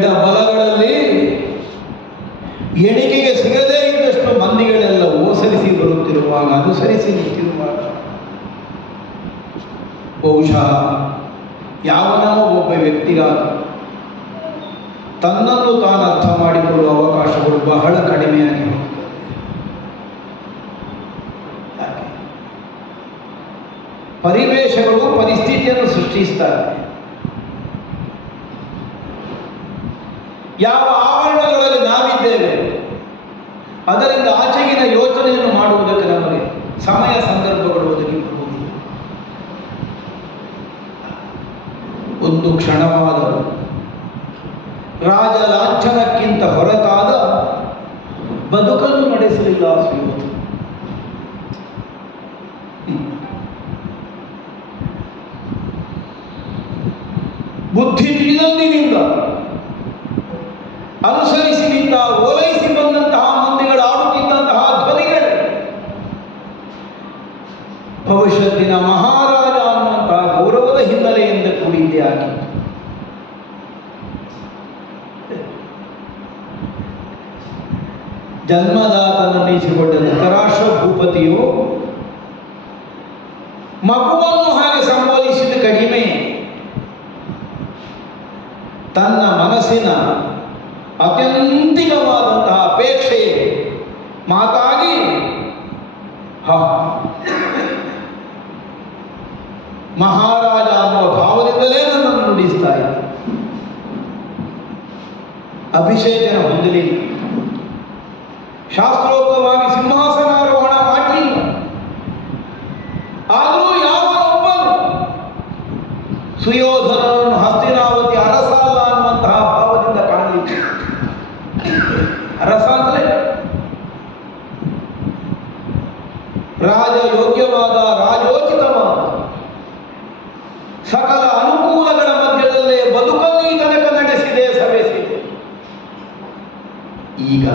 ಎಡ ಬಲಗಳಲ್ಲಿ ಎಣಿಕೆಗೆ ಸಿಗದೇ ಇದ್ದಷ್ಟು ಮಂದಿಗಳೆಲ್ಲ ಓಸರಿಸಿ ಬರುತ್ತಿರುವಾಗ, ಅನುಸರಿಸಿ ನಿಂತಿರುವಾಗ, ಬಹುಶಃ ಯಾವನೋ ಒಬ್ಬ ವ್ಯಕ್ತಿಗಾದ ತನ್ನನ್ನು ತಾನು ಅರ್ಥ ಮಾಡಿಕೊಳ್ಳುವ ಅವಕಾಶಗಳು ಬಹಳ ಕಡಿಮೆಯಾಗಿ ಹೋಗ್ತದೆ. ಪರಿವೇಶಗಳು ಪರಿಸ್ಥಿತಿಯನ್ನು ಸೃಷ್ಟಿಸ್ತಾರೆ. ಯಾವ ಆವರಣಗಳಲ್ಲಿ ನಾವಿದ್ದೇವೆ ಅದರಿಂದ ಆಚೆಗಿನ ಯೋಚನೆಯನ್ನು ಮಾಡುವುದಕ್ಕೆ ನಮಗೆ ಸಮಯ ಸಂದರ್ಭಗಳು ಒದಗಿರುವುದಿಲ್ಲ. ಒಂದು ಕ್ಷಣವಾದ ರಾಜ ಲಾಂಛನಕ್ಕಿಂತ ಹೊರತಾದ ಬದುಕನ್ನು ನಡೆಸಲಿಲ್ಲ ಸುಯೋಧನ. ಬುದ್ಧಿ ತಿಳಿದಂದಿನಿಂದ ಅನುಸರಿಸಿ ನಿಂತ ಓಲೈಸಿ ಬಂದಂತಹ ಮಂದಿಗಳು ಆಡುತ್ತಿದ್ದಂತಹ ಧ್ವನಿಗಳು ಭವಿಷ್ಯತ್ತಿನ ಮಹಾರಾಜ ಅನ್ನುವಂತಹ ಗೌರವದ ಹಿನ್ನೆಲೆಯಿಂದ ಕೂಡಿದ್ದೇ ಆಗಿತ್ತು. ಜನ್ಮದಾತನನ್ನಿಸಿಕೊಂಡ ಧೃತರಾಷ್ಟ್ರ ಭೂಪತಿಯು ಮಗುವನ್ನು ಹಾಗೆ ಸಂಬೋಧಿಸಿದ ಕಡಿಮೆ, ತನ್ನ ಮನಸ್ಸಿನ ಅತ್ಯಂತಿಕವಾದಂತಹ ಅಪೇಕ್ಷೆ ಮಾತಾಗಿ ಮಹಾರಾಜ ಅನ್ನುವ ಭಾವದಿಂದಲೇ ನನ್ನನ್ನು ನುಡಿಸ್ತಾ ಇದ್ದ. ಅಭಿಷೇಕನ ಹೊಂದಲಿಲ್ಲ, ಶಾಸ್ತ್ರೋಕ್ತವಾಗಿ ಸಿಂಹಾಸನಾರೋಹಣ ಮಾಡಲಿಲ್ಲ. ಆದರೂ ಯಾವನೊಬ್ಬನು ಸುಯೋಧನನನ್ನು ಹಸ್ತಿನಾವತಿ ಅರಸ ಅಲ್ಲ ಅನ್ನುವಂತಹ ಭಾವದಿಂದ ಕಾಣಲಿಕ್ಕೆ, ಅರಸ ಅಂತಲೇ ರಾಜ ಯೋಗ್ಯವಾದ, ರಾಜೋಚಿತವಾದ ಸಕಲ ಅನುಕೂಲಗಳ ಮಧ್ಯದಲ್ಲೇ ಬದುಕನ್ನು ಈ ತನಕ ನಡೆಸಿದೆ, ಸವೆಸಿದೆ. ಈಗ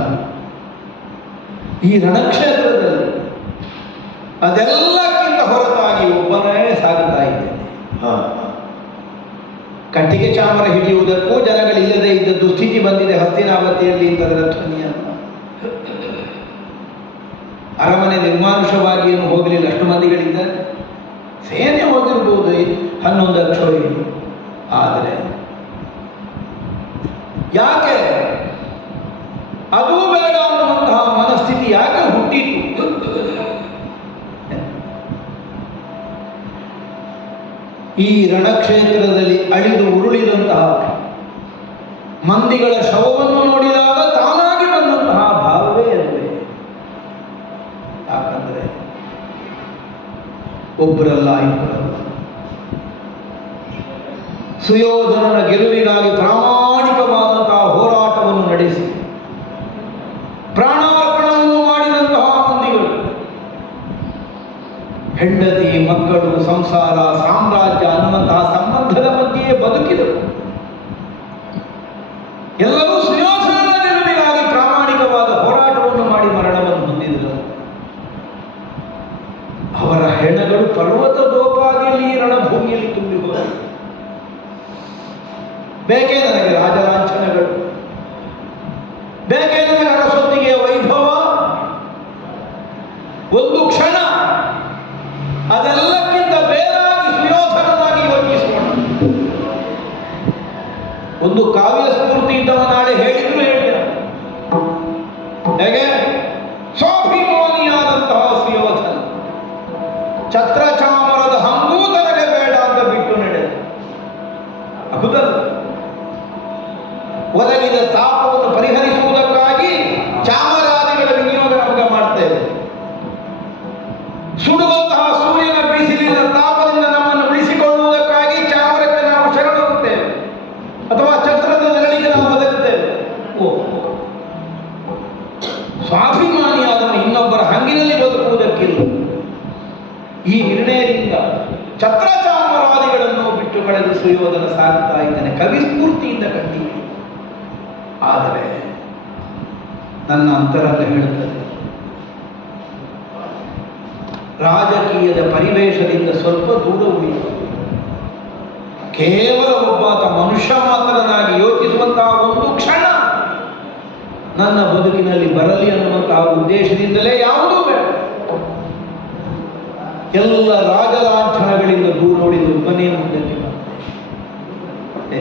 ಈ ರಣಕ್ಷೇತ್ರದಲ್ಲಿ ಅದೆಲ್ಲಕ್ಕಿಂತ ಹೊರತಾಗಿ ಒಬ್ಬನೇ ಸಾಗುತ್ತಾ ಇದ್ದೇನೆ. ಕಟ್ಟಿಗೆ ಚಾಮರ ಹಿಡಿಯುವುದಕ್ಕೂ ಜನಗಳಿಲ್ಲದೆ ಇದ್ದ ದುಸ್ಥಿತಿ ಬಂದಿದೆ ಹಸ್ತಿನಾವತಿಯಲ್ಲಿ ಅಂತದರ ಧ್ವನಿಯಲ್ಲ. ಅರಮನೆ ನಿರ್ಮಾನುಷವಾಗಿ ಏನು ಹೋಗಲಿಲ್ಲ, ಅಷ್ಟು ಮಂದಿಗಳಿದ್ದಾರೆ. ಸೇನೆ ಹೋಗಿರ್ಬೋದು 11 ಅಕ್ಷೋಹಿ. ಆದರೆ ಯಾಕೆ ಅದು ಬೇಡ ಅನ್ನುವಂತಹ ಮನಸ್ಥಿತಿ ಯಾಕೆ ಹುಟ್ಟಿತು? ಈ ರಣಕ್ಷೇತ್ರದಲ್ಲಿ ಅಳಿದು ಉರುಳಿದಂತಹ ಮಂದಿಗಳ ಶವವನ್ನು ನೋಡಿದಾಗ ತಾನಾಗಿ ಬಂದಂತಹ ಭಾವವೇ ಅಲ್ವೇ? ಯಾಕಂದ್ರೆ ಒಬ್ಬರಲ್ಲ, ಇಬ್ಬರಲ್ಲ. ಸುಯೋಧನನ ಗೆಲುವಿಗಾಗಿ ಪ್ರಾಮಾಣಿಕವಾದಂತಹ ಹೋರಾಟವನ್ನು ನಡೆಸಿ ಪ್ರಾಣಾರ್ಪಣವನ್ನು ಮಾಡಿದಂತಹ ಮಂದಿಗಳು, ಹೆಂಡತಿ, ಮಕ್ಕಳು, ಸಂಸಾರ, ಸಾಮ್ರಾಜ್ಯ ಅನ್ನುವಂತಹ ಸಂಬಂಧದ ಮಧ್ಯೆಯೇ ಬದುಕಿದರು. ಎಲ್ಲರೂ ಸುಯೋಧನನ ಗೆಲುವಿಗಾಗಿ ಪ್ರಾಮಾಣಿಕವಾದ ಹೋರಾಟವನ್ನು ಮಾಡಿ ಮರಣವನ್ನು ಹೊಂದಿದರು. ಅವರ ಹೆಣಗಳು ಪರ್ವತದೋಪಾದಿಯಲ್ಲಿ ರಣಭೂಮಿಯಲ್ಲಿ ತುಂಬಿ ಹೋದರು. ಬೇಕೇ ನನಗೆ ರಾಜಲಾಂಛನಗಳು, ಬೇಕೇ ನನಗೆ ಅರಸೊತ್ತಿಗೆಯ ವೈಭವ, ಒಂದು ಕ್ಷಣ ಅದೆಲ್ಲಕ್ಕಿಂತ ಬೇರಾಗಿ ಸುಯೋಧನನಾಗಿ ಯೋಚಿಸೋಣ. ಒಂದು ಕಾವ್ಯ ಸ್ಫೂರ್ತಿ ಇದ್ದವ ನಾಳೆ ಹೇಳಿದ್ರು ಹೇಳಿದ ಹೇಗೆ ಸ್ವಾಭಿಮಾನಿಯಾದಂತಹ ಸುಯೋಧನ ಛತ್ರಚಾಮರದ ಹಂಗೂ ತನಗೆ ಬೇಡ ಅಂತ ಬಿಟ್ಟು ನಡೆದ. ಹೌದಲ್ಲ? ಒದಗಿದ ತಾಪವನ್ನು ಪರಿಹರಿಸುವುದಕ್ಕಾಗಿ ಚಾಮರಾದಿಗಳ ವಿನಿಯೋಗ ನಮಗೆ ಮಾಡ್ತೇವೆ. ಸುಡುವಂತಹ ಸೂರ್ಯನ ಬಿಸಿಲಿನ ತಾಪದಿಂದ ನಮ್ಮನ್ನು ಉಳಿಸಿಕೊಳ್ಳುವುದಕ್ಕಾಗಿ ಚಾಮರಕ್ಕೆ ನಾವು ಶರಣುತ್ತೇವೆ, ಅಥವಾ ಛತ್ರದ ನೆರಳಿಗೆ ನಾವು ಬದುಕುತ್ತೇವೆ. ಸ್ವಾಭಿಮಾನಿಯಾದವನು ಇನ್ನೊಬ್ಬರ ಹಂಗಿನಲ್ಲಿ ಬದುಕುವುದಕ್ಕಿಲ್ಲ. ಈ ನಿರ್ಣಯದಿಂದ ಛತ್ರಚಾಮರಾದಿಗಳನ್ನು ಬಿಟ್ಟು ಕಳೆದು ಸುಯೋಧನ ಸಾಗುತ್ತಾ ಇದ್ದಾನೆ, ಕವಿಸ್ಫೂರ್ತಿಯಿಂದ ಕಂಡಿದೆ. ಆದರೆ ನನ್ನ ಅಂತರಂಗ ಹೇಳುತ್ತದೆ, ರಾಜಕೀಯದ ಪರಿವೇಶದಿಂದ ಸ್ವಲ್ಪ ದೂರ ಉಳಿಯುವ ಕೇವಲ ಒಬ್ಬಾತ ಮನುಷ್ಯ ಮಾತ್ರನಾಗಿ ಯೋಚಿಸುವಂತಹ ಒಂದು ಕ್ಷಣ ನನ್ನ ಬದುಕಿನಲ್ಲಿ ಬರಲಿ ಅನ್ನುವಂತಹ ಉದ್ದೇಶದಿಂದಲೇ ಯಾವುದೂ ಬೇಡ. ಎಲ್ಲ ರಾಜಲಾಂಛನಗಳಿಂದ ದೂರ ಉಳಿದು ಒಬ್ಬನೇ ಮುಂದಕ್ಕೆ ಬಂದೆ.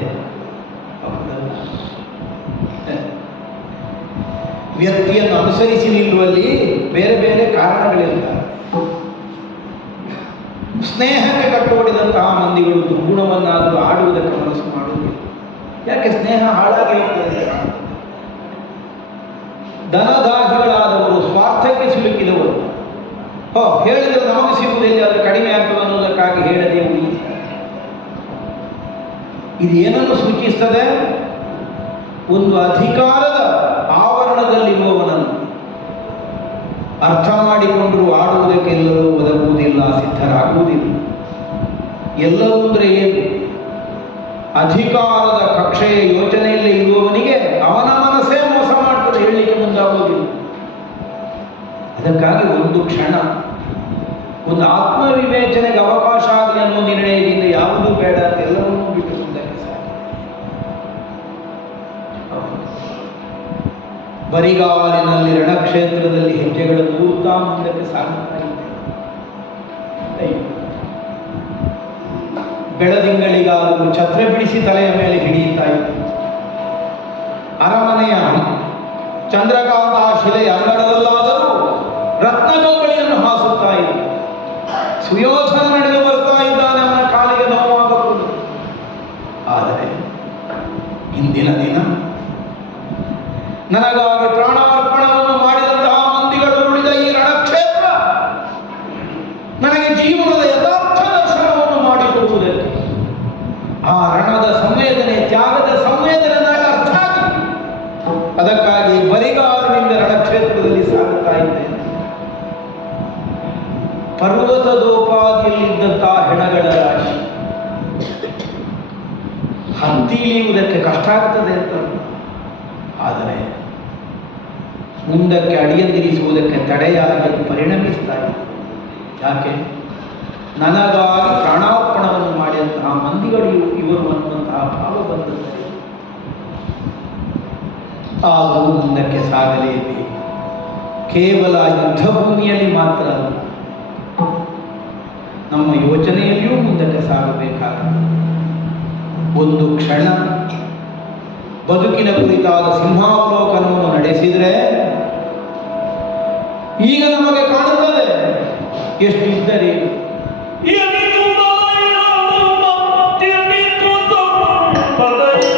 ವ್ಯಕ್ತಿಯನ್ನು ಅನುಸರಿಸಿ ನಿಲ್ಲುವಲ್ಲಿ ಬೇರೆ ಬೇರೆ ಕಾರಣಗಳಿರ್ತವೆ. ಸ್ನೇಹಕ್ಕೆ ಕಟ್ಟುವಡಿದಂತಹ ಮಂದಿಗಳು ದುರ್ಗುಣವನ್ನಾದರೂ ಆಡುವುದಕ್ಕೆ ಮನಸ್ಸು ಮಾಡುವುದಿಲ್ಲ. ಯಾಕೆ? ಸ್ನೇಹ ಹಾಳಾಗಿ ಹೋಗ್ತದೆ. ಧನದಾಹಿಗಳಾದವರು, ಸ್ವಾರ್ಥಕ್ಕೆ ಸಿಲುಕಿದವರು, ಹೇಳಿದರೆ ನಮಗೆ ಸಿಗುವುದಿಲ್ಲ, ಅದು ಕಡಿಮೆ ಆಗ್ತದೆ ಅನ್ನೋದಕ್ಕಾಗಿ ಹೇಳದೆ ಉಳಿಯುತ್ತಾರೆ. ಇದೇನನ್ನು ಸೂಚಿಸ್ತದೆ? ಒಂದು ಅಧಿಕಾರದ ಆವರಣದಲ್ಲಿರುವವನನ್ನು ಅರ್ಥ ಮಾಡಿಕೊಂಡರೂ ಆಡುವುದಕ್ಕೆ ಎಲ್ಲರೂ ಒದಗುವುದಿಲ್ಲ, ಸಿದ್ಧರಾಗುವುದಿಲ್ಲ. ಎಲ್ಲವೂ ಅಂದರೆ ಏನು? ಅಧಿಕಾರದ ಕಕ್ಷೆಯ ಯೋಚನೆಯಲ್ಲಿ ಇರುವವನಿಗೆ ಅವನ ಮನಸ್ಸೇ ಮೋಸ ಮಾಡ್ತದೆ, ಹೇಳಲಿಕ್ಕೆ ಮುಂದಾಗುವುದಿಲ್ಲ. ಅದಕ್ಕಾಗಿ ಒಂದು ಕ್ಷಣ ಒಂದು ಆತ್ಮವಿವೇಚನೆಗೆ ಅವಕಾಶ ಆಗಲಿ ಅನ್ನೋ ನಿರ್ಣಯದಿಂದ ಯಾವುದೂ ಬೇಡ ಅಂತ ಎಲ್ಲವನ್ನೂ ಬಿಟ್ಟು ಮುಂದಕ್ಕೆ ಸಾಧ್ಯ. ಬರಿಗಾಲಿನಲ್ಲಿ ರಣಕ್ಷೇತ್ರದಲ್ಲಿ ಹೆಜ್ಜೆಗಳು ನೂರುತ್ತಾ ಮುಂದಕ್ಕೆ ಸಾಗುತ್ತಾ ಇದೆ. ಬೆಳದಿಂಗಳಿಗಾದರೂ ಛತ್ರ ಬಿಡಿಸಿ ತಲೆಯ ಮೇಲೆ ಹಿಡಿಯುತ್ತಾ ಇತ್ತು. ಅರಮನೆಯ ಚಂದ್ರಕಾಂತ ಶಿಲೆಯ ಅಂಗಡದಲ್ಲಾದರೂ ರತ್ನಗಂಗಳಿಯನ್ನು ಹಾಸುತ್ತಾ ಇದೆ. ಸುಯೋಧನ ನಡೆದು ಬರ್ತಾ ಇದ್ದಾನೆ, ಅವನ ಕಾಲಿಗೆ ನೋವಾಗಬಹುದು. ಆದರೆ ಇಂದಿನ ದಿನ ನನಗಾಗಿ ಪ್ರಾಣಾರ್ಪಣವನ್ನು ಮಾಡಿದಂತಹ ಮಂದಿಗಳು ಉಳಿದ ಈ ರಣಕ್ಷೇತ್ರ ನನಗೆ ಜೀವನದ ಯಥಾರ್ಥ ದರ್ಶನವನ್ನು ಮಾಡಿಕೊಡುವುದಕ್ಕೆ, ಆ ರಣದ ಸಂವೇದನೆ, ತ್ಯಾಗದ ಸಂವೇದನೆ ನನಗೆ ಅರ್ಥ ಆಗಿದೆ. ಅದಕ್ಕಾಗಿ ಬರಿಗಾಲಿನಿಂದ ರಣಕ್ಷೇತ್ರದಲ್ಲಿ ಸಾಗುತ್ತಾ ಇದ್ದೇನೆ. ಪರ್ವತದೋಪಾದಿಯಲ್ಲಿದ್ದಂತಹ ಹೆಣಗಳ ರಾಶಿ ಹತ್ತಿಳಿಯುವುದಕ್ಕೆ ಕಷ್ಟ ಆಗ್ತದೆ ಅಂತ, ಆದರೆ ಮುಂದಕ್ಕೆ ಅಡಿಯಂದಿರಿಸುವುದಕ್ಕೆ ತಡೆಯಾಗಿ ಪರಿಣಮಿಸ್ತಾ ಇದೆ. ಯಾಕೆ? ನನಗಾಗಿ ಪ್ರಾಣಾರ್ಪಣವನ್ನು ಮಾಡಿದಂತಹ ಮಂದಿಗಳು ಇವರು ಅನ್ನುವಂತಹ ಭಾವ ಬಂದದ್ದು. ಆದರೂ ಮುಂದಕ್ಕೆ ಸಾಗಲೇಬೇಕು. ಕೇವಲ ಯುದ್ಧ ಭೂಮಿಯಲ್ಲಿ ಮಾತ್ರ ಅಲ್ಲ, ನಮ್ಮ ಯೋಚನೆಯಲ್ಲಿಯೂ ಮುಂದಕ್ಕೆ ಸಾಗಬೇಕಾಗಿದೆ. ಒಂದು ಕ್ಷಣ ಬದುಕಿನ ಕುರಿತಾದ ಸಿಂಹಾವಲೋಕನವನ್ನು ನಡೆಸಿದರೆ ಈಗ ನಮಗೆ ಕಾಣುತ್ತದೆ ಎಷ್ಟಿದ್ದರೆ